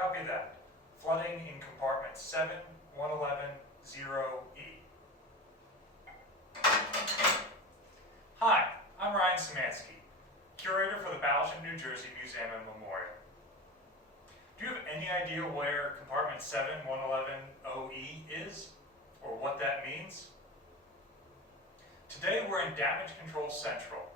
Copy that. Flooding in compartment 7-111-0E. Hi, I'm Ryan Szymanski, curator for the Battleship, New Jersey Museum and Memorial. Do you have any idea where compartment 7-111-0E is, or what that means? Today we're in Damage Control Central,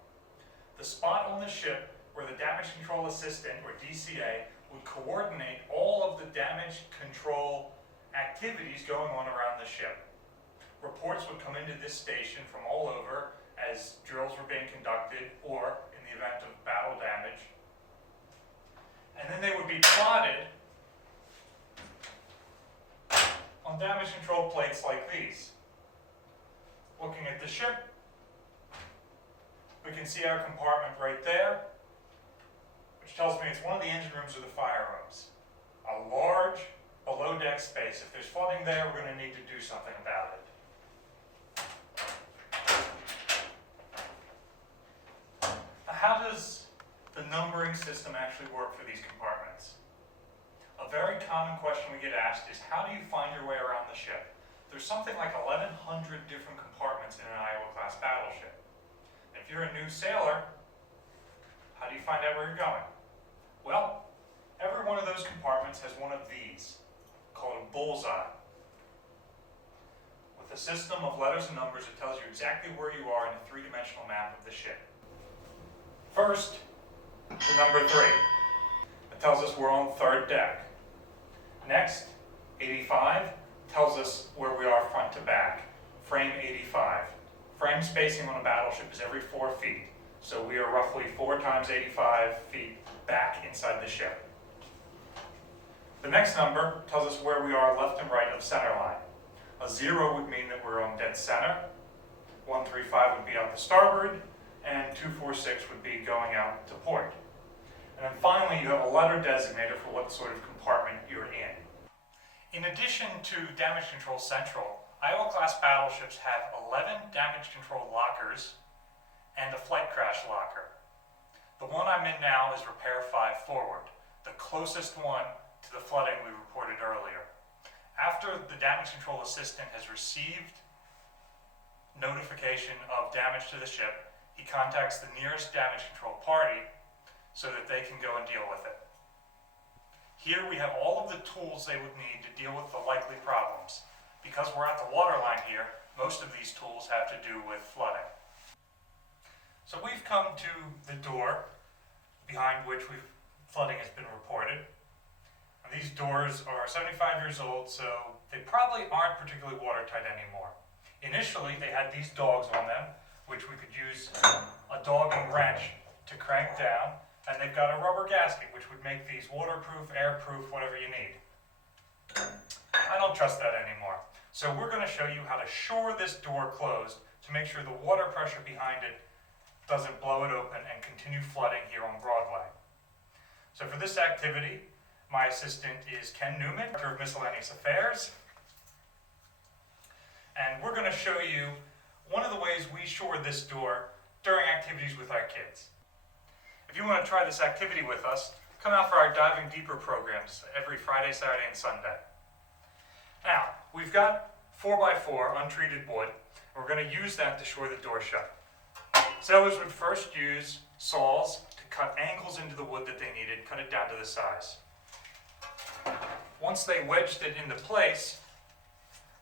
the spot on the ship where the Damage Control Assistant, or DCA, would coordinate all of the damage control activities going on around the ship. Reports would come into this station from all over as drills were being conducted or in the event of battle damage. And then they would be plotted on damage control plates like these. Looking at the ship, we can see our compartment right there, which tells me it's one of the engine rooms or the fire rooms. A large below-deck space. If there's flooding there, we're going to need to do something about it. Now, how does the numbering system actually work for these compartments? A very common question we get asked is, how do you find your way around the ship? There's something like 1,100 different compartments in an Iowa-class battleship. If you're a new sailor, how do you find out where you're going? Well, every one of those compartments has one of these, called a bullseye. With a system of letters and numbers, it tells you exactly where you are in a three-dimensional map of the ship. First, the number 3. It tells us we're on third deck. Next, 85 tells us where we are front to back, frame 85. Frame spacing on a battleship is every 4 feet, so we are roughly 4 times 85 feet back inside the ship. The next number tells us where we are left and right of center line. A 0 would mean that we're on dead center, 135 would be out to starboard, and 246 would be going out to port. And then finally, you have a letter designator for what sort of compartment you're in. In addition to Damage Control Central, Iowa-class battleships have 11 damage control lockers and a flight crash locker. The one I'm in now is Repair 5 Forward, the closest one to the flooding we reported earlier. After the Damage Control Assistant has received notification of damage to the ship, he contacts the nearest damage control party so that they can go and deal with it. Here we have all of the tools they would need to deal with the likely problems. Because we're at the waterline here, most of these tools have to do with flooding. So we've come to the door behind which flooding has been reported. And these doors are 75 years old, so they probably aren't particularly watertight anymore. Initially, they had these dogs on them, which we could use a dogging wrench to crank down, and they've got a rubber gasket, which would make these waterproof, airproof, whatever you need. I don't trust that anymore. So we're going to show you how to shore this door closed to make sure the water pressure behind it doesn't blow it open and continue flooding here on Broadway. So for this activity, my assistant is Ken Newman, Director of Miscellaneous Affairs. And we're going to show you one of the ways we shore this door during activities with our kids. If you want to try this activity with us, come out for our Diving Deeper programs every Friday, Saturday, and Sunday. Now, we've got 4x4 untreated wood. We're going to use that to shore the door shut. Sailors would first use saws to cut angles into the wood that they needed, cut it down to the size. Once they wedged it into place,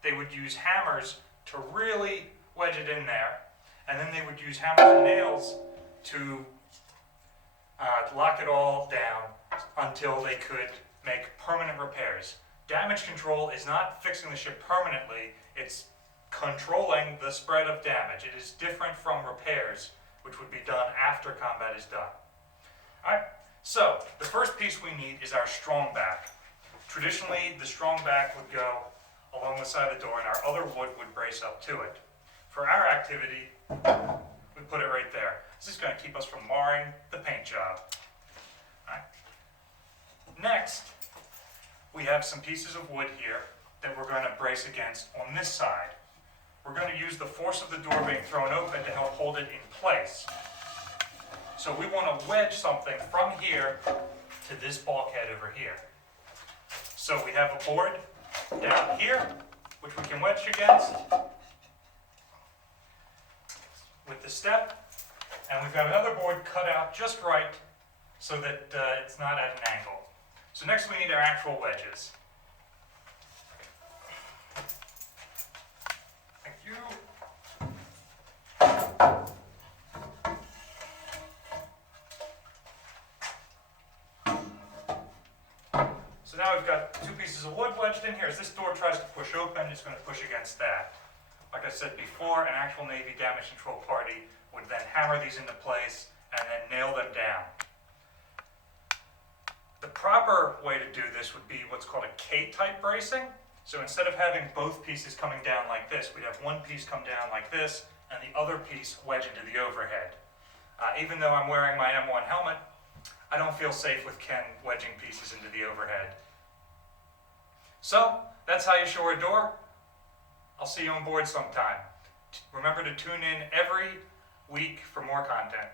they would use hammers to really wedge it in there, and then they would use hammers and nails to lock it all down until they could make permanent repairs. Damage control is not fixing the ship permanently, it's controlling the spread of damage. It is different from repairs, which would be done after combat is done. Alright, so the first piece we need is our strong back. Traditionally, the strong back would go along the side of the door and our other wood would brace up to it. For our activity, we put it right there. This is going to keep us from marring the paint job. Alright. Next, we have some pieces of wood here that we're going to brace against on this side. We're going to use the force of the door being thrown open to help hold it in place. So we want to wedge something from here to this bulkhead over here. So we have a board down here, which we can wedge against with the step, and we've got another board cut out just right so that it's not at an angle. So next we need our actual wedges. Thank you. So now we've got two pieces of wood wedged in here. As this door tries to push open, it's going to push against that. Like I said before, an actual Navy damage control party would then hammer these into place and then nail them down. The proper way to do this would be what's called a K-type bracing. So instead of having both pieces coming down like this, we'd have one piece come down like this and the other piece wedge into the overhead. Even though I'm wearing my M1 helmet, I don't feel safe with Ken wedging pieces into the overhead. So, that's how you shore a door. I'll see you on board sometime. Remember to tune in every week for more content.